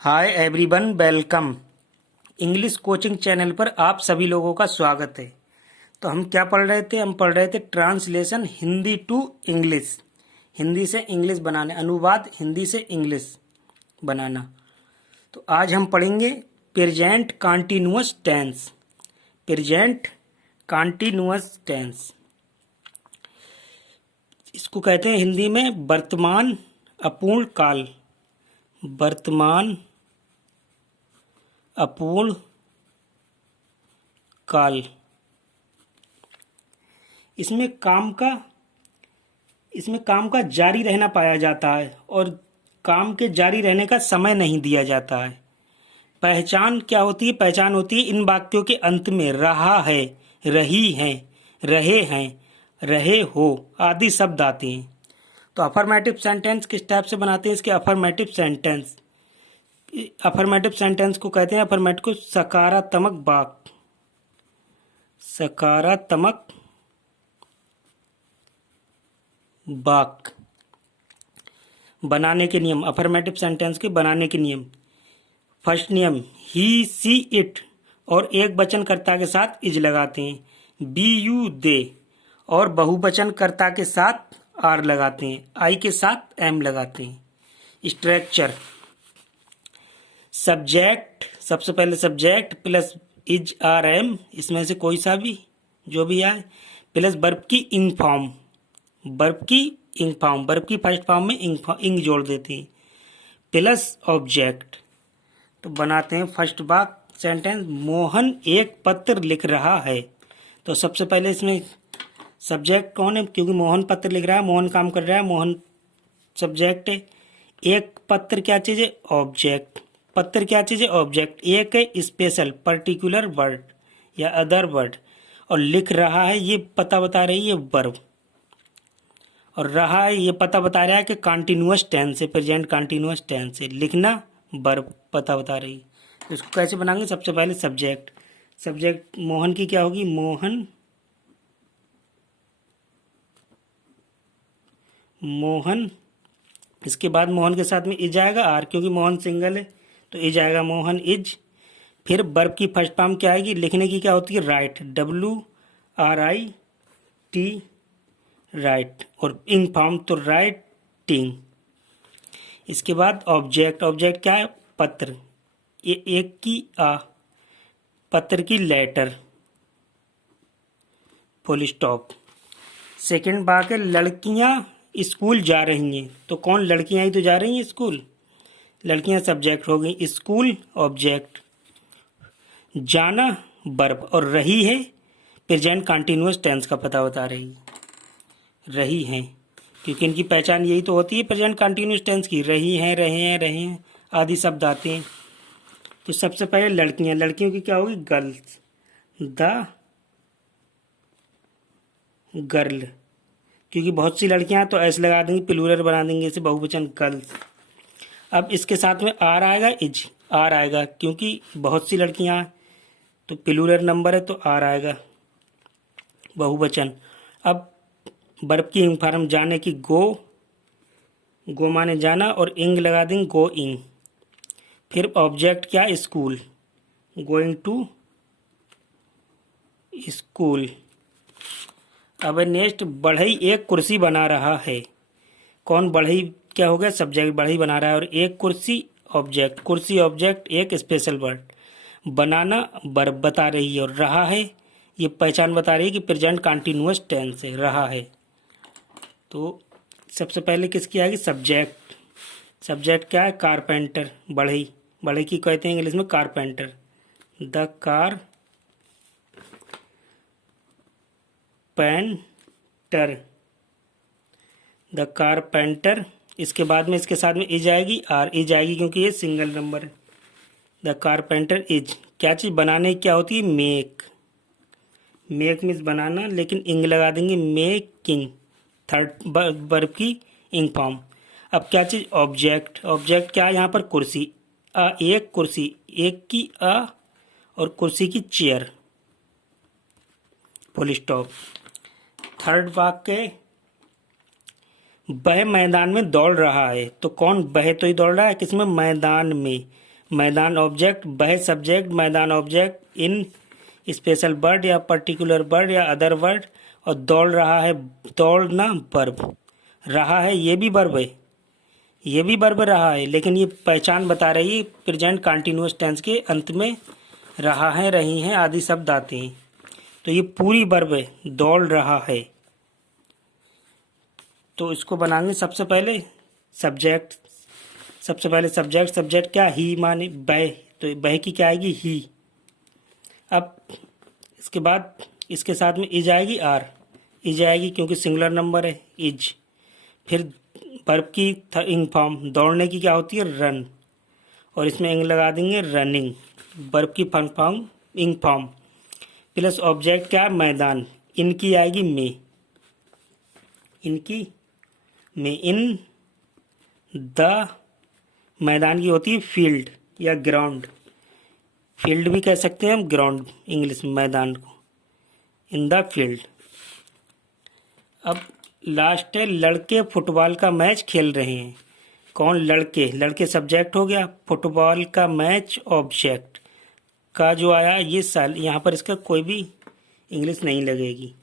Hi everyone, welcome. English coaching channel पर आप सभी लोगों का स्वागत है। तो हम क्या पढ़ रहे थे? हम पढ़ रहे थे translation Hindi to English, Hindi से इंग्लिश बनाने, अनुवाद हिंदी से इंग्लिश बनाना। तो आज हम पढ़ेंगे present continuous tense. Present continuous tense, इसको कहते हैं हिंदी में वर्तमान अपूर्ण काल। वर्तमान अपूर्ण काल। इसमें काम का जारी रहना पाया जाता है और काम के जारी रहने का समय नहीं दिया जाता है। पहचान क्या होती है? पहचान होती है इन वाक्यों के अंत में रहा है, रही है, रहे हैं, रहे हो आदि शब्द आते हैं। तो अफर्मेटिव सेंटेंस किस टाइप से बनाते हैं? इसके अफर्मेटिव सेंटेंस को कहते हैं, अफर्मेटिव को सकारात्मक वाक्य। सकारात्मक वाक्य बनाने के नियम। अफर्मेटिव सेंटेंस के बनाने के नियम। फर्स्ट नियम, ही सी इट और एक वचनकर्ता के साथ इज लगाते हैं। बी यू दे और बहुवचनकर्ता के साथ आर लगाते हैं। आई के साथ एम लगाते हैं। स्ट्रक्चर, सब्जेक्ट, सबसे पहले subject plus is are am, इसमें से कोई सा भी जो भी आए, प्लस वर्ब की इंग फॉर्म। वर्ब की फर्स्ट फॉर्म में इंग जोड़ देते हैं, प्लस ऑब्जेक्ट। तो बनाते हैं फर्स्ट वाक्य सेंटेंस, मोहन एक पत्र लिख रहा है। तो सबसे पहले इसमें सब्जेक्ट कौन है? क्योंकि मोहन पत्र लिख रहा है, मोहन काम कर रहा है, मोहन सब्जेक्ट है। एक पत्र क्या चीज़ है? ऑब्जेक्ट। पत्र क्या चीज़ है? ऑब्जेक्ट। एक है स्पेशल पर्टिकुलर वर्ड या अदर वर्ड, और लिख रहा है ये पता बता रही है वर्ब, और रहा है ये पता बता रहा है कि कॉन्टिन्यूअस टेंस है, प्रेजेंट कॉन्टिन्यूअस टेंस है। लिखना वर्ब पता बता रही है। तो इसको कैसे बनाएंगे? सबसे पहले सब्जेक्ट मोहन की क्या होगी? मोहन। इसके बाद मोहन के साथ में इज आएगा आर, क्योंकि मोहन सिंगल है तो इज आएगा, मोहन इज। फिर वर्ब की फर्स्ट फॉर्म क्या आएगी? लिखने की क्या होती है? Right, WRIT, right. और इंग फॉर्म तो राइटिंग। इसके बाद ऑब्जेक्ट क्या है? पत्र। ये एक की पत्र की लेटर, फुल स्टॉप। सेकेंड बात है लड़कियां स्कूल जा रही हैं। तो कौन? लड़कियां ही तो जा रही हैं स्कूल। लड़कियां सब्जेक्ट हो गई, स्कूल ऑब्जेक्ट, जाना वर्ब, और रही है प्रेजेंट कॉन्टिन्यूअस टेंस का पता बता रही हैं, क्योंकि इनकी पहचान यही तो होती है प्रेजेंट कॉन्टिन्यूअस टेंस की। रही हैं, रहे हैं, रहे हैं आदि शब्द आते हैं। तो सबसे पहले लड़कियों की क्या होगी? गर्ल्स, द गर्ल, क्योंकि बहुत सी लड़कियां तो ऐसे लगा देंगे, प्लूरल बना देंगे इसे, बहुवचन गर्ल्स। अब इसके साथ में आर आएगा, आर आएगा, क्योंकि बहुत सी लड़कियां तो प्लूरल नंबर है तो आर आएगा, बहुवचन। अब वर्ब की इंग फॉर्म, जाने की गो माने जाना, और इंग लगा देंगे, गोइंग। फिर ऑब्जेक्ट क्या? School, going to school. अब नेक्स्ट, बढ़ई एक कुर्सी बना रहा है। कौन? बढ़ई क्या हो गया? सब्जेक्ट, बढ़ई बना रहा है, और एक कुर्सी ऑब्जेक्ट। कुर्सी ऑब्जेक्ट, एक स्पेशल वर्ड। बनाना वर्ब बता रही है, और रहा है ये पहचान बता रही है कि प्रेजेंट कॉन्टिन्यूअस टेंस है, रहा है। तो सबसे पहले किसकी आएगी? सब्जेक्ट क्या है? कारपेंटर, बढ़ई की कहते हैं इंग्लिश में कारपेंटर, द कारपेंटर। इसके बाद में इसके साथ में इज आएगी, आर इज आएगी, क्योंकि ये सिंगल नंबर है। द कारपेंटर इज क्या चीज़? बनाने की क्या होती है? मेक मीन्स बनाना, लेकिन इंग लगा देंगे, मेकिंग, थर्ड वर्ब की इंग फॉर्म। अब क्या चीज़? ऑब्जेक्ट क्या है यहाँ पर? कुर्सी, एक कुर्सी, एक की और कुर्सी की चेयर, फुल स्टॉप। थर्ड वाक्य, वह मैदान में दौड़ रहा है। तो कौन? वह तो ही दौड़ रहा है, किसमें? मैदान में। मैदान ऑब्जेक्ट, वह सब्जेक्ट, मैदान ऑब्जेक्ट, इन स्पेशल वर्ड या पर्टिकुलर वर्ड या अदर वर्ड, और दौड़ रहा है, दौड़ना वर्ब, रहा है ये भी वर्ब है, ये भी वर्ब रहा है, लेकिन ये पहचान बता रही है प्रेजेंट कंटिन्यूअस टेंस के अंत में रहा है, रही हैं आदि शब्द आते हैं। तो ये पूरी वर्ब है, दौड़ रहा है। तो इसको बनाएंगे सबसे पहले सब्जेक्ट, सबसे पहले सब्जेक्ट, सब्जेक्ट क्या, ही माने वह, तो वह की क्या आएगी, ही। अब इसके बाद इसके साथ में इज आएगी, आर, इज आएगी क्योंकि सिंगुलर नंबर है, इज। फिर वर्ब की इंग फॉर्म, दौड़ने की क्या होती है, रन, और इसमें इंग लगा देंगे, रनिंग। वर्ब की फॉर्म इंग फॉर्म प्लस ऑब्जेक्ट क्या, मैदान, इनकी आएगी में, इनकी में, इन द, मैदान की होती है फील्ड या ग्राउंड, फील्ड भी कह सकते हैं हम, ग्राउंड इंग्लिश में मैदान को, इन द फील्ड। अब लास्ट है, लड़के फुटबॉल का मैच खेल रहे हैं। कौन, लड़के, लड़के सब्जेक्ट हो गया, फुटबॉल का मैच ऑब्जेक्ट का जो आया ये साल, यहाँ पर इसका कोई भी इंग्लिश नहीं लगेगी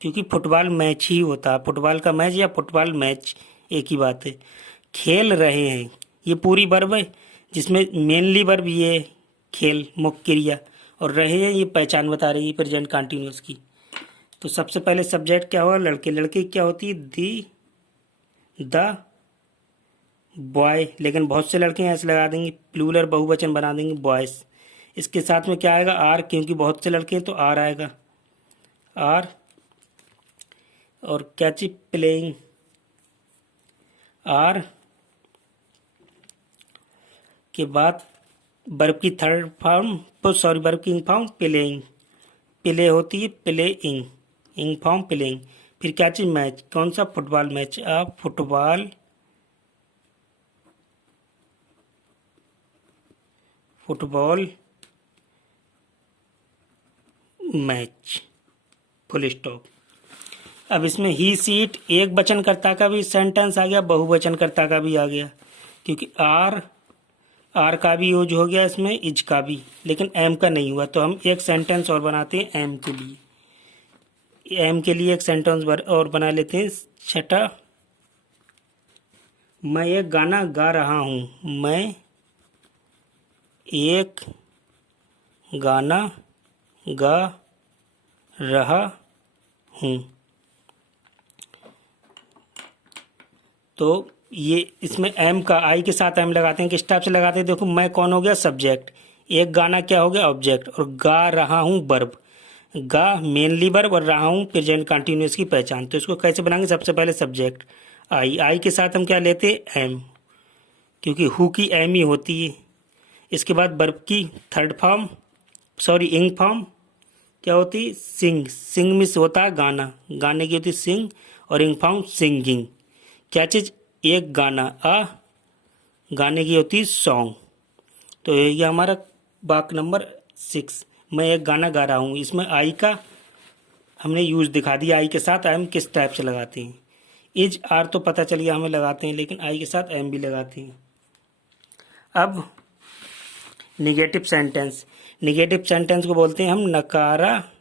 क्योंकि फुटबॉल मैच ही होता है, फुटबॉल का मैच या फुटबॉल मैच एक ही बात है। खेल रहे हैं, ये पूरी वर्ब है जिसमें मेनली वर्ब ये है, खेल मुख्य क्रिया, और रहे हैं ये पहचान बता रही है प्रेजेंट कंटिन्यूअस की। तो सबसे पहले सब्जेक्ट क्या हुआ, लड़के, लड़के क्या होती है, दी, द, बॉय, लेकिन बहुत से लड़के हैं ऐसे लगा देंगे, प्लूरल बहुवचन बना देंगे, बॉयज। इसके साथ में क्या आएगा, आर, क्योंकि बहुत से लड़के हैं तो आर आएगा, आर। और क्या चीज, प्लेइंग, आर के बाद वर्ब की थर्ड फॉर्म, सॉरी वर्ब की इंग फॉर्म प्लेइंग, प्ले होती है, प्लेइंग, इंग फॉर्म प्लेइंग। फिर क्या चीज, मैच, कौन सा, football match, football, football match, full stop. अब इसमें ही, सीट, एक वचनकर्ता का भी सेंटेंस आ गया, बहुवचनकर्ता का भी आ गया, क्योंकि आर, आर का भी यूज हो गया इसमें, इज का भी, लेकिन एम का नहीं हुआ। तो हम एक सेंटेंस और बनाते हैं एम के लिए, एम के लिए एक सेंटेंस और बना लेते हैं, छठा, मैं एक गाना गा रहा हूँ, मैं एक गाना गा रहा हूँ। तो ये इसमें एम का, आई के साथ एम लगाते हैं, किस टाइप से लगाते हैं, देखो मैं कौन हो गया, सब्जेक्ट, एक गाना क्या हो गया, ऑब्जेक्ट, और गा रहा हूँ वर्ब, गा मेनली वर्ब और रहा हूँ प्रेजेंट कंटिन्यूअस की पहचान। तो इसको कैसे बनाएंगे, सबसे पहले सब्जेक्ट आई, आई के साथ हम क्या लेते हैं, एम, क्योंकि हु की एम ही होती है। इसके बाद वर्ब की थर्ड फॉर्म, सॉरी इंग फॉर्म क्या होती है, सिंग, सिंग में से होता है गाना, गाने की होती है सिंग, और इंग फॉर्म सिंगिंग। क्या चीज, एक गाना, गाने की होती है सॉन्ग। तो ये हमारा वाक्य नंबर 6, मैं एक गाना गा रहा हूँ। इसमें आई का हमने यूज दिखा दिया, आई के साथ एम किस टाइप से लगाते हैं, इज, आर तो पता चल गया हमें लगाते हैं, लेकिन आई के साथ एम भी लगाते हैं। अब निगेटिव सेंटेंस, निगेटिव सेंटेंस को बोलते हैं हम नकारात्मक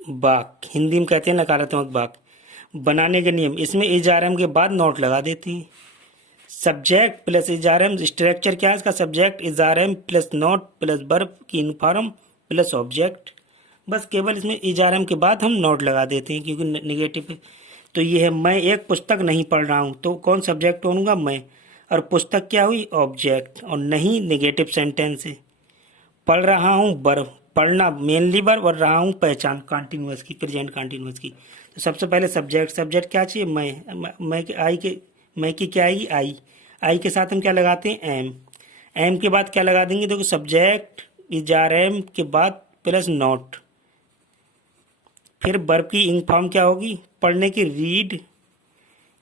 वाक्य, हिंदी में कहते हैं नकारात्मक वाक्य। बनाने के नियम, इसमें इज आर एम के बाद नोट लगा देते हैं, subject plus is are am, structure क्या है इसका, subject is are am plus not plus verb की इनफॉर्म प्लस ऑब्जेक्ट, बस केवल इसमें इज आर एम के बाद हम नोट लगा देते हैं क्योंकि निगेटिव है। तो ये है, मैं एक पुस्तक नहीं पढ़ रहा हूँ, तो कौन सब्जेक्ट होगा, मैं, और पुस्तक क्या हुई, ऑब्जेक्ट, और नहीं निगेटिव सेंटेंस है। पढ़ रहा हूँ वर्ब, पढ़ना मेनली वर्ब, और रहा हूँ पहचान कंटिन्यूअस की, प्रेजेंट कंटिन्यूअस की। तो सबसे पहले सब्जेक्ट, सब्जेक्ट क्या चाहिए, मैं के आई के, मैं की क्या आएगी, आई, आई के साथ हम क्या लगाते हैं, एम, एम के बाद क्या लगा देंगे, देखो सब्जेक्ट इज आर एम के बाद प्लस नॉट, फिर वर्ब की इंग फॉर्म क्या होगी, पढ़ने की, रीड,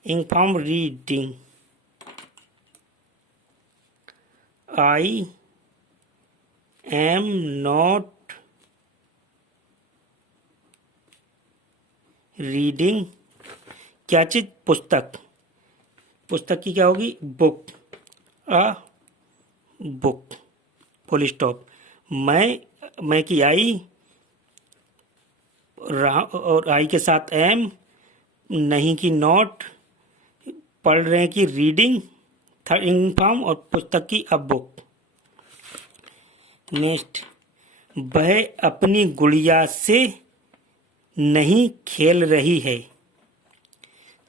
इंग form reading, I am not reading क्या चीज, पुस्तक, पुस्तक की क्या होगी? Book. A book, full stop. मैं की आई, और आई के साथ एम, नहीं की नॉट, पढ़ रहे की रीडिंग, थर्ड इन फॉर्म, और पुस्तक की अ बुक। नेक्स्ट, वह अपनी गुड़िया से नहीं खेल रही है।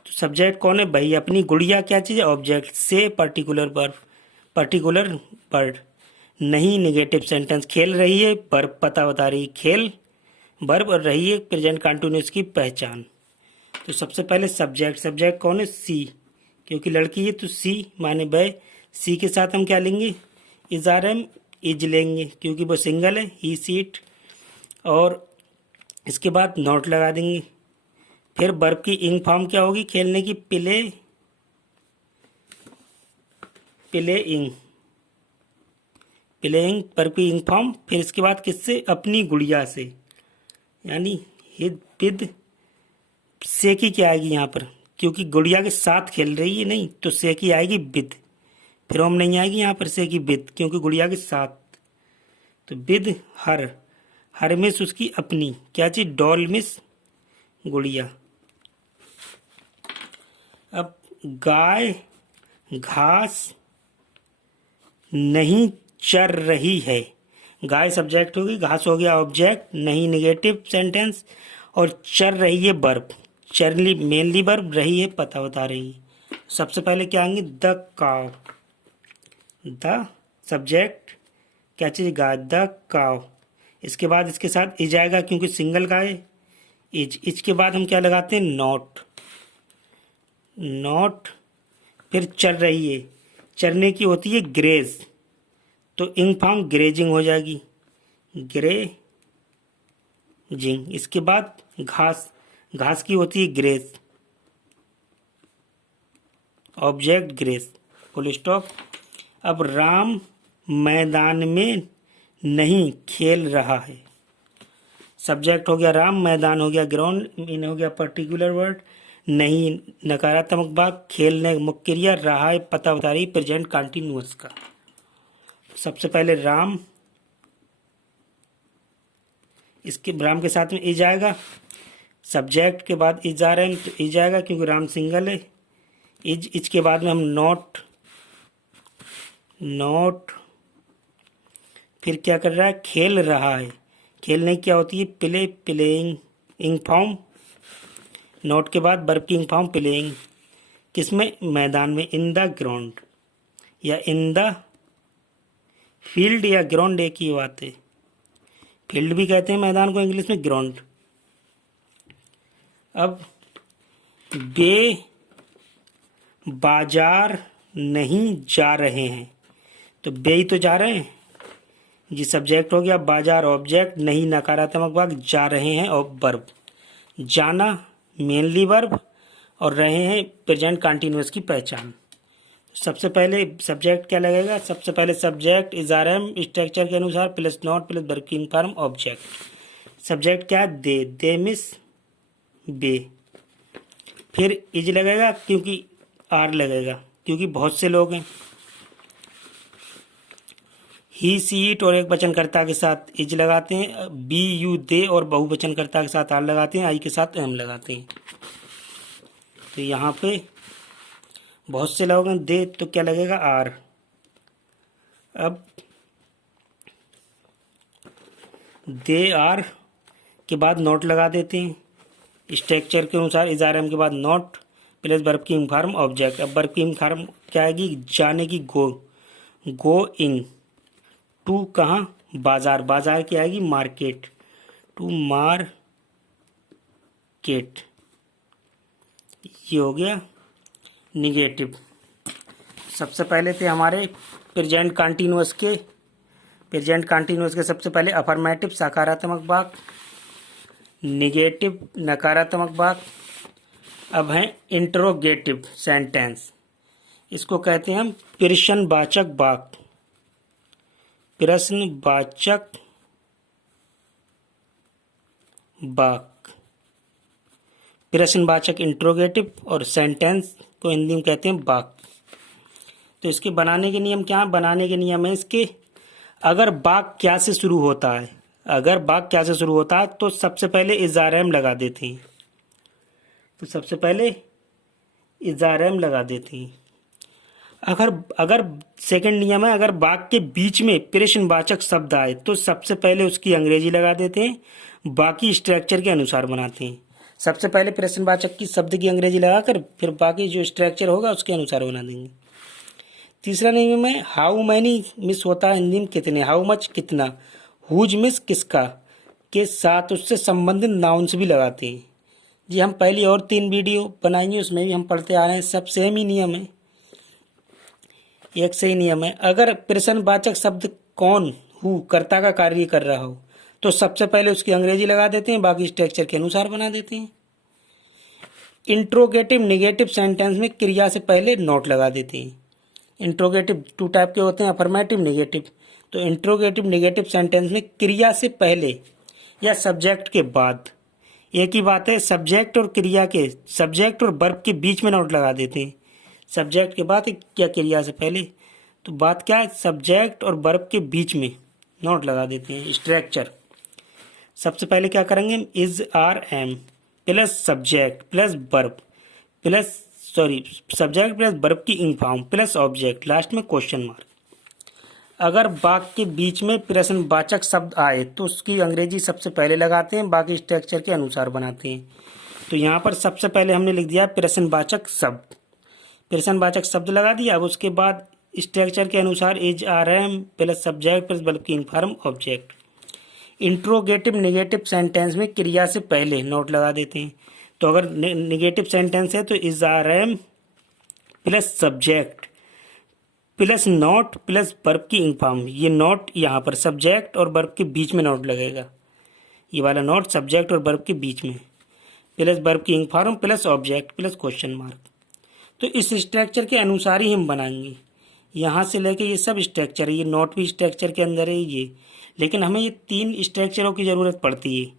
तो सब्जेक्ट कौन है? भाई अपनी गुड़िया क्या चीज़ है? ऑब्जेक्ट। से पर्टिकुलर वर्ड। नहीं नेगेटिव सेंटेंस। खेल रही है वर्ब पता बता रही, खेल वर्ब, और रही है प्रेजेंट कंटिन्यूअस की पहचान। तो सबसे पहले सब्जेक्ट कौन है? सी, क्योंकि लड़की है तो सी माने वह। सी के साथ हम क्या लेंगे? इज आर एम, इज लेंगे क्योंकि वो सिंगल है, ही सी इट। और इसके बाद नॉट लगा देंगे। फिर वर्ब की इंग फॉर्म क्या होगी? खेलने की प्लेइंग वर्ब की इंग फॉर्म। फिर इसके बाद किससे? अपनी गुड़िया से, यानी विद। से की क्या आएगी यहाँ पर? क्योंकि गुड़िया के साथ खेल रही है नहीं, तो से की आएगी विद। फिर हम नहीं आएगी यहाँ पर से की विद, क्योंकि गुड़िया के साथ। तो विद हर मिस उसकी अपनी क्या चीज? डॉल मिस गुड़िया। अब गाय घास नहीं चर रही है। गाय सब्जेक्ट होगी, घास हो गया ऑब्जेक्ट, नहीं नेगेटिव सेंटेंस, और चर रही है वर्ब। चरली मेनली वर्ब, रही है पता बता रही है। सबसे पहले क्या आएंगे? द काव। द सब्जेक्ट क्या चीज? गाय, द काव। इसके बाद इसके साथ इज आएगा क्योंकि सिंगल गाय है, इज के बाद हम क्या लगाते हैं? नॉट। फिर चल रही है, चरने की होती है ग्रेज, तो इंग फॉर्म ग्रेजिंग हो जाएगी, ग्रेजिंग। इसके बाद घास की होती है grass, object grass, full stop. अब राम मैदान में नहीं खेल रहा है। सब्जेक्ट हो गया राम, मैदान हो गया ग्राउंड, इन हो गया पर्टिकुलर वर्ड, नहीं नकारात्मक भाग, खेलने मुख्य क्रिया, रहा है पता बता रही प्रेजेंट कंटिन्यूअस का। सबसे पहले राम, इसके राम के साथ में इज आएगा, सब्जेक्ट के बाद इज आ रहे हैं तो इज आएगा क्योंकि राम सिंगल है। इज के बाद में हम नॉट। फिर क्या कर रहा है? खेल रहा है। खेलने की क्या होती है? प्लेइंग, इंग फॉर्म। नॉट के बाद वर्ब की इंग फॉर्म प्लेइंग। किसमें? मैदान में, इन द ग्राउंड या इन द फील्ड, या ग्राउंड एक ही बात है। फील्ड भी कहते हैं मैदान को इंग्लिश में, ग्राउंड। अब वे बाजार नहीं जा रहे हैं, तो वे ही तो जा रहे हैं जी, सब्जेक्ट हो गया, बाजार ऑब्जेक्ट, नहीं नकारात्मक भाग, जा रहे हैं और वर्ब। जाना मेनली वर्ब, और रहे हैं प्रेजेंट कंटिन्यूअस की पहचान। सबसे पहले सब्जेक्ट क्या लगेगा? सबसे पहले subject is are am structure के अनुसार प्लस नॉट प्लस वर्ब की फॉर्म ऑब्जेक्ट। सब्जेक्ट क्या है? दे मिस बे। फिर इज लगेगा क्योंकि आर लगेगा, क्योंकि बहुत से लोग हैं। ही सी इट और एक वचनकर्ता के साथ इज लगाते हैं, बी यू दे और बहुवचनकर्ता के साथ आर लगाते हैं, आई के साथ एम लगाते हैं। तो यहाँ पे बहुत से लोग हैं, दे तो क्या लगेगा? आर। अब दे आर के बाद नोट लगा देते हैं स्ट्रक्चर के अनुसार, इज आर एम के बाद नॉट प्लस वर्ब की फॉर्म ऑब्जेक्ट। अब वर्ब की फॉर्म क्या आएगी? जाने की, गो इन टू, कहाँ? बाजार, बाजार की आएगी मार्केट, टू मार्केट। ये हो गया निगेटिव। सबसे पहले थे हमारे प्रेजेंट कंटिन्यूअस के सबसे पहले अफर्मेटिव सकारात्मक भाग, निगेटिव नकारात्मक भाग। अब है इंट्रोगेटिव सेंटेंस, इसको कहते हैं हम प्रश्नवाचक वाक्य। प्रश्नवाचक वाक्य, प्रश्नवाचक इंट्रोगेटिव और सेंटेंस को हिंदी में कहते हैं बाग। तो इसके बनाने के नियम क्या है? बनाने के नियम है इसके, अगर बाग क्या से शुरू होता है, अगर बाग क्या से शुरू होता है तो सबसे पहले इज़ारम लगा देते हैं। तो सबसे पहले इज़ारम लगा देते हैं। अगर अगर सेकंड नियम है, अगर बाग के बीच में प्रश्नवाचक शब्द आए तो सबसे पहले उसकी अंग्रेजी लगा देते हैं, बाकी स्ट्रक्चर के अनुसार बनाते हैं। सबसे पहले प्रश्नवाचक की शब्द की अंग्रेजी लगाकर फिर बाकी जो स्ट्रक्चर होगा उसके अनुसार बना देंगे। तीसरा नियम है हाउ मैनी मिस होता है हिंदी में कितने, हाउ मच कितना, हुज मिस किसका के साथ उससे संबंधित नाउन्स भी लगाते हैं। जी हम पहली और 3 वीडियो बनाएंगे उसमें भी हम पढ़ते आ रहे हैं, सब सेम ही नियम है, एक से ही नियम है। अगर प्रश्नवाचक शब्द कौन हु कर्ता का कार्य कर रहा हो तो सबसे पहले उसकी अंग्रेजी लगा देते हैं, बाकी स्ट्रक्चर के अनुसार बना देते हैं। इंट्रोगेटिव नेगेटिव सेंटेंस में क्रिया से पहले नोट लगा देते हैं। इंट्रोगेटिव 2 टाइप के होते हैं, अफर्मेटिव नेगेटिव। तो इंट्रोगेटिव नेगेटिव सेंटेंस में क्रिया से पहले या सब्जेक्ट के बाद, एक ही बात है, सब्जेक्ट और क्रिया के, सब्जेक्ट और वर्ब के बीच में नोट लगा देते हैं। सब्जेक्ट के बाद या क्रिया से पहले, तो बात क्या है, सब्जेक्ट और वर्ब के बीच में नोट लगा देते हैं। स्ट्रक्चर सबसे पहले क्या करेंगे, is are am plus subject plus verb plus subject plus verb की ing form plus object, last में क्वेश्चन मार्क। अगर बाग के बीच में प्रश्नवाचक शब्द आए तो उसकी अंग्रेजी सबसे पहले लगाते हैं, बाकी स्ट्रक्चर के अनुसार बनाते हैं। तो यहाँ पर सबसे पहले हमने लिख दिया प्रश्नवाचक शब्द, प्रश्नवाचक शब्द लगा दिया। अब उसके बाद स्ट्रक्चर के अनुसार is are am plus subject plus verb की ing form object. Interrogative negative sentence में क्रिया से पहले नोट लगा देते हैं। तो अगर नेगेटिव सेंटेंस है तो is are am plus subject plus not plus verb की इंग फॉर्म, ये नोट यहाँ पर सब्जेक्ट और वर्ब के बीच में नोट लगेगा, ये वाला नोट सब्जेक्ट और वर्ब के बीच में, प्लस वर्ब की ing form plus object plus question mark. तो इस स्ट्रक्चर के अनुसार ही हम बनाएंगे, यहाँ से लेके ये सब स्ट्रक्चर है, ये नोट भी स्ट्रक्चर के अंदर है ये। लेकिन हमें ये 3 स्ट्रक्चरों की ज़रूरत पड़ती है,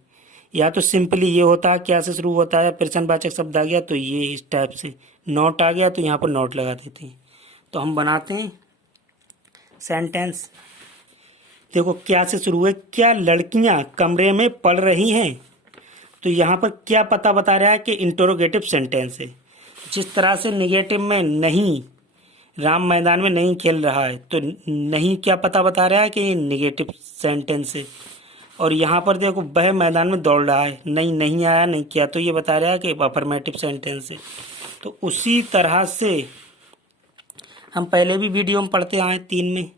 या तो सिंपली ये होता है क्या से शुरू होता है, प्रश्नवाचक शब्द आ गया तो ये इस टाइप से, नोट आ गया तो यहाँ पर नोट लगा देते हैं। तो हम बनाते हैं सेंटेंस। देखो क्या से शुरू है, क्या लड़कियां कमरे में पढ़ रही हैं। तो यहाँ पर क्या पता बता रहा है कि इंटरोगेटिव सेंटेंस है। जिस तरह से नेगेटिव में नहीं, राम मैदान में नहीं खेल रहा है, तो नहीं क्या पता बता रहा है कि ये नेगेटिव सेंटेंस है। और यहाँ पर देखो वह मैदान में दौड़ रहा है, नहीं आया नहीं किया, तो ये बता रहा है कि अफर्मेटिव सेंटेंस है। तो उसी तरह से हम पहले भी वीडियो में पढ़ते आए 3 में,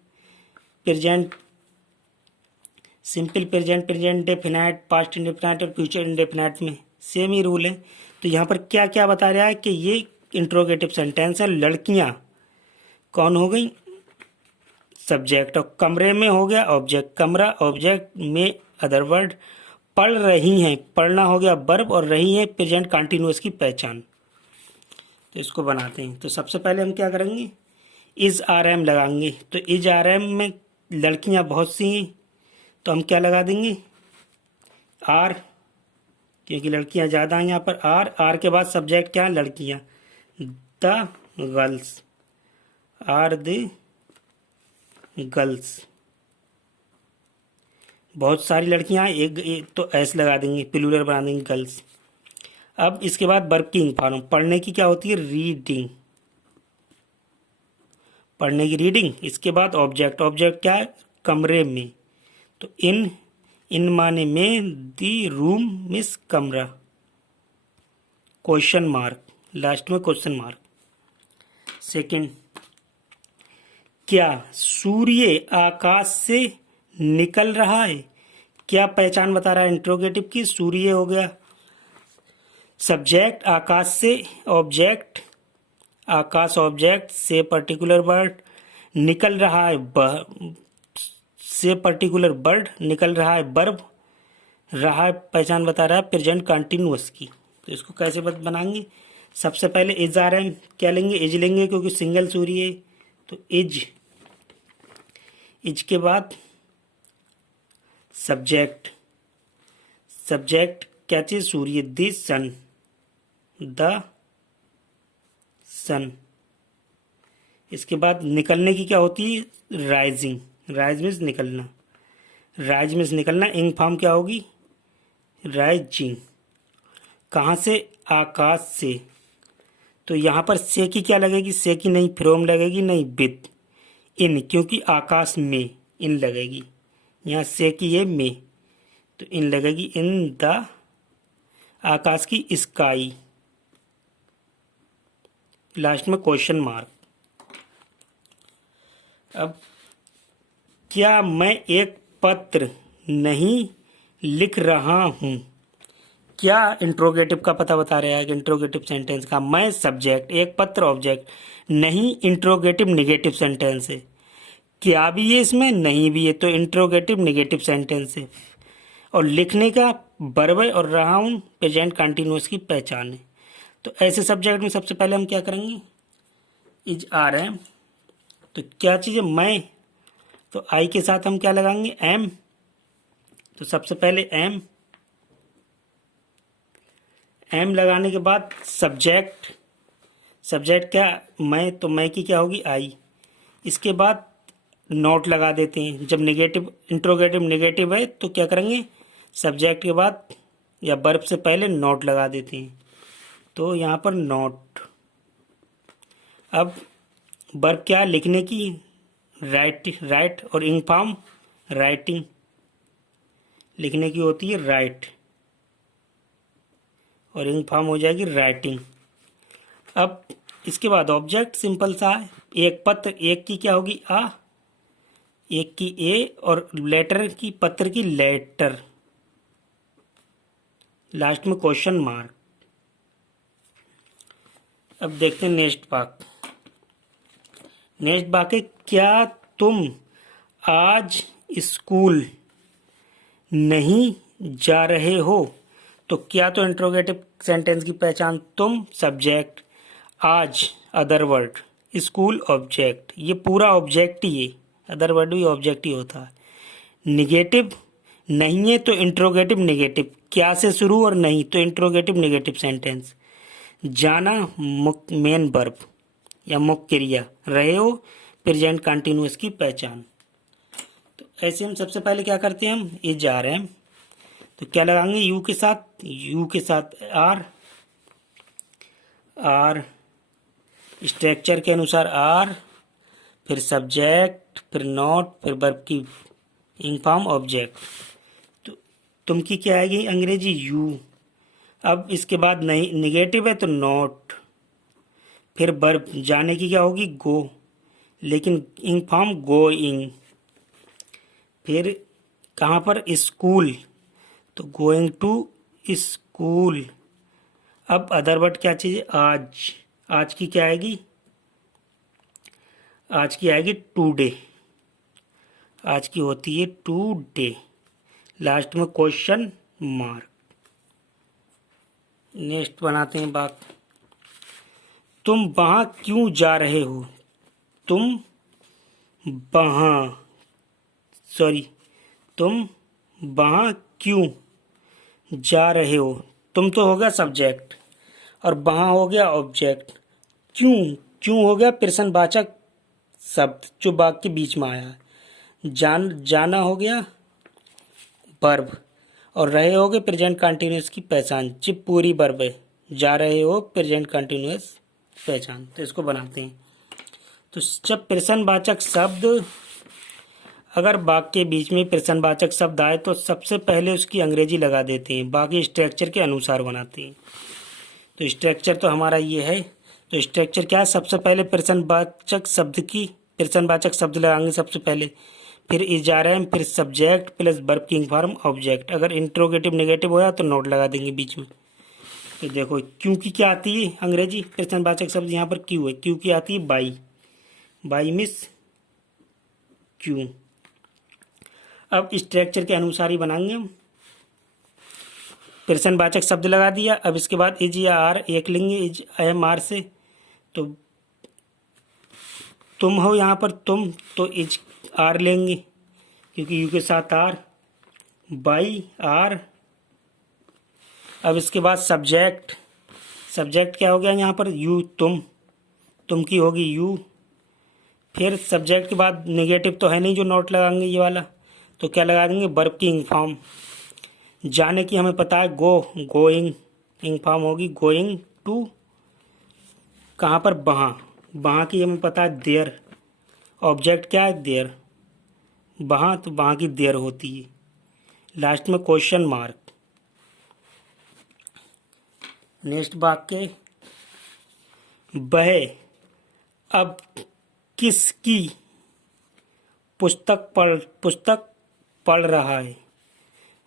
present simple, present present definite, past indefinite और फ्यूचर इंडेफिनाइट में सेम ही रूल है। तो यहाँ पर क्या क्या बता रहा है कि ये इंट्रोगेटिव सेंटेंस है। लड़कियाँ कौन हो गई, सब्जेक्ट, और कमरे में हो गया ऑब्जेक्ट, कमरा ऑब्जेक्ट में अदर वर्ड, पढ़ रही हैं, पढ़ना हो गया वर्ब, और रही हैं प्रेजेंट कंटिन्यूअस की पहचान। तो इसको बनाते हैं। तो सबसे पहले हम क्या करेंगे, इज आर एम लगाएंगे। तो इज आर एम में लड़कियां बहुत सी हैं, तो हम क्या लगा देंगे, आर, क्योंकि लड़कियां ज़्यादा हैं यहाँ पर। आर के बाद सब्जेक्ट क्या है, लड़कियां, the girls, are the girls, बहुत सारी लड़कियां, एक तो एस लगा देंगे, प्लूरल बना देंगे गर्ल्स। अब इसके बाद वर्ब की इंग फॉर्म, पढ़ने की क्या होती है, रीडिंग, पढ़ने की रीडिंग। इसके बाद ऑब्जेक्ट, ऑब्जेक्ट क्या है, कमरे में, तो इन माने में, दी रूम मिस कमरा, क्वेश्चन मार्क, लास्ट में क्वेश्चन मार्क। सेकंड, क्या सूर्य आकाश से निकल रहा है, क्या पहचान बता रहा है इंट्रोगेटिव की, सूर्य हो गया सब्जेक्ट, आकाश से ऑब्जेक्ट, आकाश ऑब्जेक्ट से पर्टिकुलर वर्ड, निकल रहा है से पर्टिकुलर वर्ड, निकल रहा है वर्ब, रहा है पहचान बता रहा है प्रेजेंट कंटिन्यूअस की। तो इसको कैसे बनाएंगे, सबसे पहले इज आर एम क्या लेंगे, इज लेंगे, क्योंकि सिंगल सूर्य है, तो इज के बाद सब्जेक्ट, सब्जेक्ट क्या चीज, सूर्य, द सन, द सन। इसके बाद निकलने की क्या होती है, राइजिंग। राइज मीन्स निकलना, राइज मीन्स निकलना। इंग फॉर्म क्या होगी, राइजिंग। कहाँ से, आकाश से। तो यहाँ पर से की क्या लगेगी, से की नहीं फ्रॉम लगेगी, नहीं विद। इन, क्योंकि आकाश में इन लगेगी, यहाँ से की ये में, तो इन लगेगी इन द, आकाश की स्काई, लास्ट में क्वेश्चन मार्क। अब क्या मैं एक पत्र नहीं लिख रहा हूं, क्या इंट्रोगेटिव का पता बता रहा है कि इंट्रोगेटिव सेंटेंस का। मैं सब्जेक्ट, एक पत्र ऑब्जेक्ट, नहीं इंट्रोगेटिव निगेटिव सेंटेंस है। क्या भी है इसमें, नहीं भी है, तो इंट्रोगेटिव निगेटिव सेंटेंस है। और लिखने का वर्ब है और रहा हूं प्रेजेंट कंटिन्यूअस की पहचान है। तो ऐसे सब्जेक्ट में सबसे पहले हम क्या करेंगे, इज आर एम। तो क्या चीज़ है, मैं, तो आई के साथ हम क्या लगाएंगे, एम। तो सबसे पहले एम, एम लगाने के बाद सब्जेक्ट, सब्जेक्ट क्या, मैं, तो मैं की क्या होगी, आई। इसके बाद नोट लगा देते हैं। जब नेगेटिव, इंट्रोगेटिव नेगेटिव है तो क्या करेंगे, सब्जेक्ट के बाद या वर्ब से पहले नोट लगा देते हैं। तो यहाँ पर नोट। अब वर्ब क्या है, लिखने की, राइट, राइट, और इंग फॉर्म राइटिंग। लिखने की होती है राइट और इंग फॉर्म हो जाएगी राइटिंग। अब इसके बाद ऑब्जेक्ट सिंपल सा है, एक पत्र, एक की क्या होगी, आ, एक की ए, और लेटर की, पत्र की लेटर, लास्ट में क्वेश्चन मार्क। अब देखते हैं नेक्स्ट भाग। नेक्स्ट भाग है, क्या तुम आज स्कूल नहीं जा रहे हो। तो क्या, तो इंट्रोगेटिव सेंटेंस की पहचान, तुम सब्जेक्ट, आज अदर वर्ड, स्कूल ऑब्जेक्ट। ये पूरा ऑब्जेक्ट ही है, अदर वर्ड भी ऑब्जेक्ट ही होता है। निगेटिव नहीं है तो इंट्रोगेटिव नेगेटिव, क्या से शुरू और नहीं तो इंट्रोगेटिव नेगेटिव सेंटेंस। जाना मेन वर्ब या मुख्य क्रिया, रहे हो प्रेजेंट कंटिन्यूअस की पहचान। तो ऐसे हम सबसे पहले क्या करते हैं, हम इज आर एम, तो क्या लगाएंगे, यू के साथ, यू के साथ आर, आर स्ट्रक्चर के अनुसार आर, फिर सब्जेक्ट, फिर नॉट, फिर वर्ब की इंग फॉर्म ऑब्जेक्ट। तो तुम की क्या आएगी अंग्रेजी, यू। अब इसके बाद नहीं निगेटिव है तो नॉट, फिर वर्ब जाने की क्या होगी, गो, लेकिन इंग फॉर्म गोइंग। फिर कहाँ पर, स्कूल, तो गोइंग टू स्कूल। अब अदर वर्ड क्या चीज़ है, आज, आज की क्या आएगी, आज की आएगी टुडे, आज की होती है टुडे, लास्ट में क्वेश्चन मार्क। नेक्स्ट बनाते हैं बात, तुम वहाँ क्यों जा रहे हो। तुम वहाँ, सॉरी, तुम वहाँ क्यों जा रहे हो। तुम तो हो गया सब्जेक्ट और वहाँ हो गया ऑब्जेक्ट। क्यों, क्यों हो गया प्रश्नवाचक शब्द जो वाक्य के बीच में आया। जाना हो गया वर्ब और रहे होगे प्रेजेंट कंटिन्यूअस की पहचान, जब पूरी वर्ब है, जा रहे हो प्रेजेंट कंटिन्यूअस पहचान। तो इसको बनाते हैं। तो जब प्रश्नवाचक शब्द, अगर वाक्य के बीच में प्रश्नवाचक शब्द आए तो सबसे पहले उसकी अंग्रेजी लगा देते हैं, बाकी स्ट्रक्चर के अनुसार बनाते हैं। तो स्ट्रक्चर तो हमारा ये है। तो स्ट्रक्चर क्या है, सबसे पहले प्रश्नवाचक शब्द की, प्रश्नवाचक शब्द लगाएंगे सबसे पहले, फिर इज आर एम, फिर सब्जेक्ट प्लस वर्ब की फॉर्म ऑब्जेक्ट। अगर इंट्रोगेटिव नेगेटिव होया तो नोट लगा देंगे बीच में। तो देखो क्यों की क्या आती है अंग्रेजी प्रश्नवाचक शब्द, यहाँ पर क्यों है, क्यों की आती है बाई, बाई मिस क्यों। अब स्ट्रक्चर के अनुसार ही बनाएंगे हम। प्रश्नवाचक शब्द लगा दिया, अब इसके बाद इज या आर एक लेंगे, इज एम आर से। तो तुम हो यहाँ पर तुम, तो इज आर लेंगे क्योंकि यू के साथ आर, बाई आर। अब इसके बाद सब्जेक्ट, सब्जेक्ट क्या हो गया यहाँ पर, यू तुम, तुम की होगी यू। फिर सब्जेक्ट के बाद नेगेटिव तो है नहीं जो नॉट लगाएंगे ये वाला, तो क्या लगा देंगे वर्ब की इंग फॉर्म। जाने की हमें पता है गो, गोइंग, इंग फॉर्म होगी गोइंग टू, कहाँ पर, वहाँ, वहाँ की हमें पता है देयर, ऑब्जेक्ट क्या है देयर, वहाँ, तो वहाँ की देयर होती है। लास्ट में क्वेश्चन मार्क। नेक्स्ट वाक्य, वह अब किसकी पुस्तक पढ़ रहा है।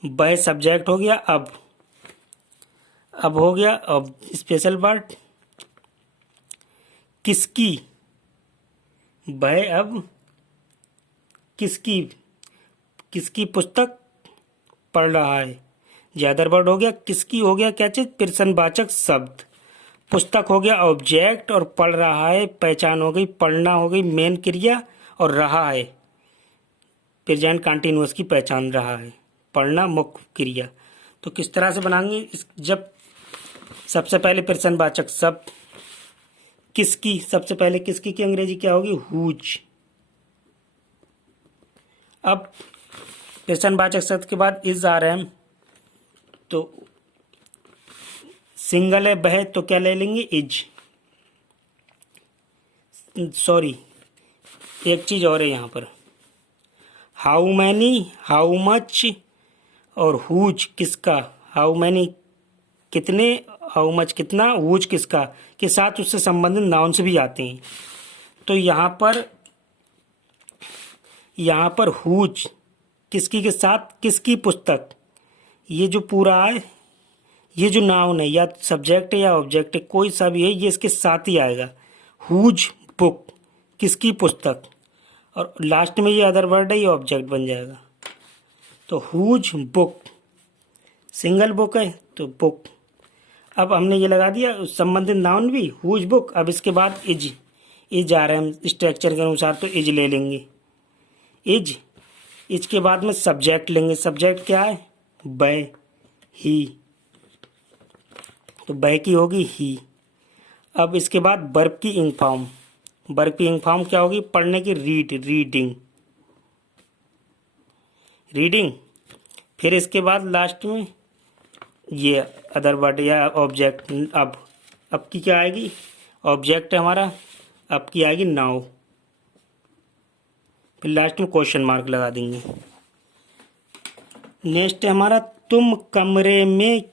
वह सब्जेक्ट हो गया, अब हो गया, अब स्पेशल वर्ड किसकी, वह अब किसकी पुस्तक पढ़ रहा है। ज्यादा वर्ड हो गया, किसकी हो गया क्या चीज, प्रश्नवाचक शब्द, पुस्तक हो गया ऑब्जेक्ट, और पढ़ रहा है पहचान हो गई, पढ़ना हो गई मेन क्रिया, और रहा है प्रेजेंट कंटिन्यूअस की पहचान रहा है, पढ़ना मुख्य क्रिया। तो किस तरह से बनाएंगे, जब सबसे पहले प्रश्नवाचक शब्द किसकी, सबसे पहले किसकी की अंग्रेजी क्या होगी हुज। अब प्रश्नवाचक शब्द के बाद इज आर एम, तो सिंगल है वह, तो क्या ले लेंगे इज। सॉरी, एक चीज और है यहाँ पर, हाउ मैनी, हाउ मच, और हुज किसका, हाउ मैनी कितने, हाउ मच कितना, हुज किसका, के साथ उससे संबंधित नाउन्स भी आते हैं। तो यहाँ पर हुज किसकी के साथ, किसकी पुस्तक, ये जो पूरा है, ये जो नाउन है, या सब्जेक्ट है या ऑब्जेक्ट है, कोई सा भी है, ये इसके साथ ही आएगा। हुज बुक, किसकी पुस्तक, और लास्ट में ये अदर वर्ड है, ये ऑब्जेक्ट बन जाएगा। तो हुज बुक, सिंगल बुक है तो बुक। अब हमने ये लगा दिया संबंधित नाउन भी हुज बुक। अब इसके बाद इज आ रहा है, हम स्ट्रक्चर के अनुसार तो इज ले लेंगे, इज के बाद में सब्जेक्ट लेंगे। सब्जेक्ट क्या है, वह, ही, तो वह की होगी ही। अब इसके बाद वर्ब की इंग फॉर्म, वर्ब की इंग फॉर्म क्या होगी, पढ़ने की रीडिंग। फिर इसके बाद लास्ट में ये अदर वर्ड या ऑब्जेक्ट। अब की क्या आएगी, ऑब्जेक्ट है हमारा, अब की आएगी नाउ। फिर लास्ट में क्वेश्चन मार्क लगा देंगे। नेक्स्ट है हमारा, तुम कमरे में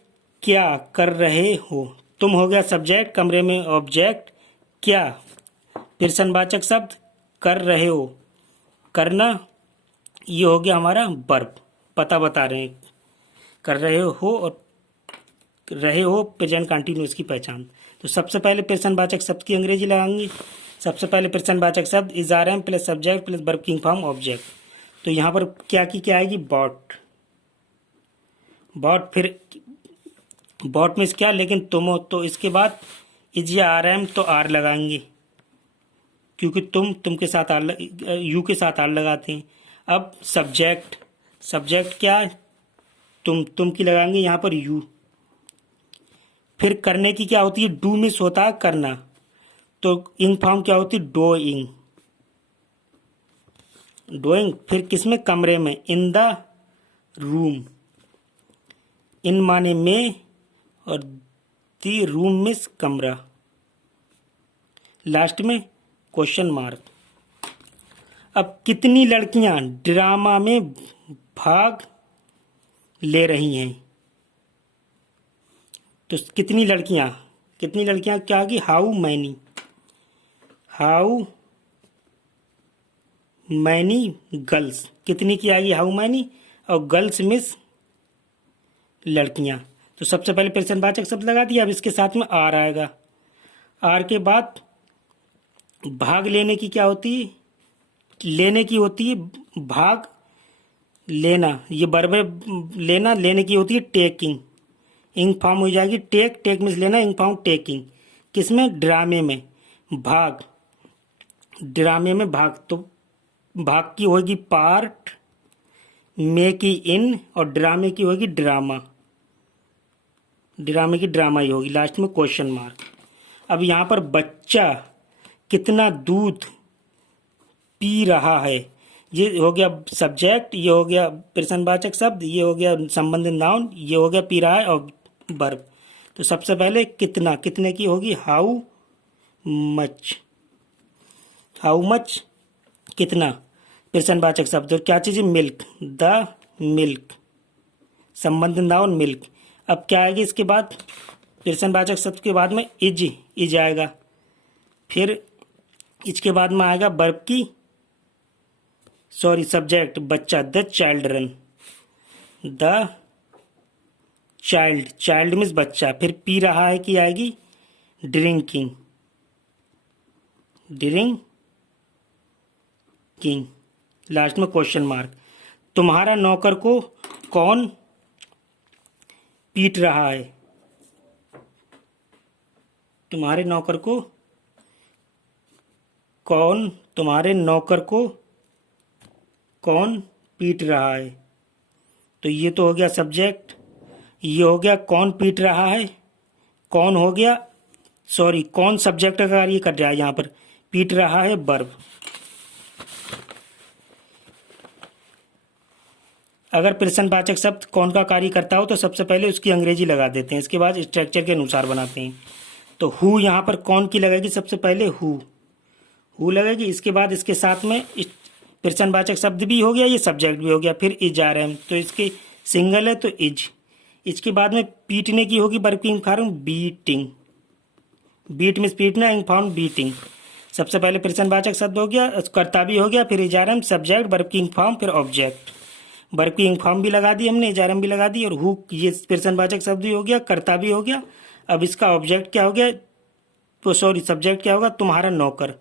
क्या कर रहे हो। तुम हो गया सब्जेक्ट, कमरे में ऑब्जेक्ट, क्या प्रश्नवाचक शब्द, कर रहे हो करना, ये हो गया हमारा वर्ब, पता बता रहे हैं, कर रहे हो और रहे हो प्रेजेंट कंटिन्यूअस की पहचान। तो सबसे पहले प्रश्नवाचक शब्द की अंग्रेजी लगाएंगे। सबसे पहले प्रश्नवाचक शब्द is are am plus subject plus verb की फॉर्म ऑब्जेक्ट। तो यहाँ पर क्या आएगी, बॉट। फिर बॉट में क्या, लेकिन तुम हो, तो इसके बाद इज या आर एम, तो आर लगाएंगे क्योंकि तुम के साथ आर, यू के साथ आर लगाते हैं। अब सब्जेक्ट क्या है, तुम की लगाएंगे यहाँ पर यू। फिर करने की क्या होती है, डू मिस होता है करना, तो इंग फॉर्म क्या होती है, डोइंग। फिर किसमें, कमरे में, इन द रूम, इन माने में और दी रूम मिस कमरा। लास्ट में क्वेश्चन मार्क। अब कितनी लड़कियां ड्रामा में भाग ले रही हैं, तो कितनी लड़कियां क्या होगी, हाउ मैनी गर्ल्स, कितनी की आएगी हाउ मैनी, और गर्ल्स मिस लड़कियां। तो सबसे पहले प्रश्नवाचक शब्द लगा दिया। अब इसके साथ में आर आएगा। आर के बाद भाग लेने की क्या होती है, लेने की होती है, भाग लेना, ये वर्ब है लेना, लेने की होती है टेकिंग। इंग फॉर्म हो जाएगी टेक मीन्स लेना, इंग फॉर्म टेकिंग। किसमें, ड्रामे में, ड्रामे में भाग, तो भाग की होगी पार्ट, में की इन, और ड्रामे की होगी ड्रामा ही होगी। लास्ट में क्वेश्चन मार्क। अब यहाँ पर बच्चा कितना दूध पी रहा है। ये हो गया सब्जेक्ट, ये हो गया प्रश्नवाचक शब्द, ये हो गया संबंधित नाउन, ये हो गया पी रहा है और वर्ब। तो सबसे पहले कितना, कितने की होगी हाउ मच। हाउ मच कितना प्रश्नवाचक शब्द। और क्या चीज़ है मिल्क, द मिल्क संबंधित नाउन मिल्क। अब क्या आएगी इसके बाद, प्रश्नवाचक शब्द के बाद में इज आएगा। फिर इसके बाद में आएगा वर्ब की सब्जेक्ट बच्चा, the children, the child means बच्चा। फिर पी रहा है की आएगी ड्रिंकिंग, लास्ट में क्वेश्चन मार्क। तुम्हारा नौकर को कौन पीट रहा है। तुम्हारे नौकर को कौन पीट रहा है। तो ये तो हो गया सब्जेक्ट, ये हो गया कौन पीट रहा है, कौन हो गया कौन सब्जेक्ट का कार्य कर रहा है, यहाँ पर पीट रहा है वर्ब। अगर प्रश्नवाचक शब्द कौन का कार्य करता हो तो सबसे पहले उसकी अंग्रेजी लगा देते हैं, इसके बाद स्ट्रक्चर के अनुसार बनाते हैं। तो हु यहाँ पर कौन की लगेगी, सबसे पहले हु लगेगी। इसके बाद इसके साथ में प्रश्नवाचक शब्द भी हो गया, ये सब्जेक्ट भी हो गया। फिर इज आ रहा है तो इसकी सिंगल है तो इज। इसके बाद में पीटने की होगी वर्ब की ing form beating, beat means पीटना, इंग फॉर्म बीटिंग। सबसे पहले प्रश्नवाचक शब्द हो गया, कर्ता भी हो गया, फिर इज आ रहा है सब्जेक्ट, वर्ब की इंग फॉर्म, फिर ऑब्जेक्ट। वर्ब की इंग फॉर्म भी लगा दी हमने, इज आ रहा है भी लगा दी, और हु ये प्रश्नवाचक शब्द भी हो गया, कर्ता भी हो गया। अब इसका ऑब्जेक्ट क्या हो गया, तो सब्जेक्ट क्या होगा, तुम्हारा नौकर,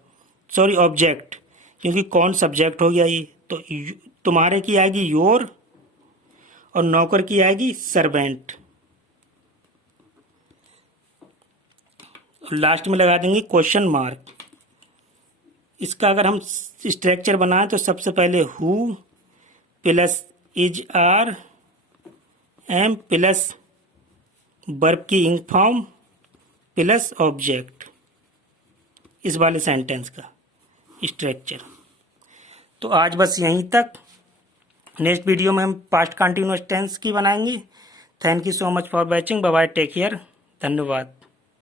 ऑब्जेक्ट, क्योंकि कौन सब्जेक्ट हो गया ये। तो तुम्हारे की आएगी योर और नौकर की आएगी सर्वेंट। और लास्ट में लगा देंगे क्वेश्चन मार्क। इसका अगर हम स्ट्रक्चर बनाएं तो सबसे पहले who plus is are am plus verb की इंग फॉर्म प्लस ऑब्जेक्ट, इस वाले सेंटेंस का स्ट्रक्चर। तो आज बस यहीं तक। नेक्स्ट वीडियो में हम पास्ट कंटिन्यूअस टेंस की बनाएंगे। Thank you so much for watching. Bye bye, take care, धन्यवाद।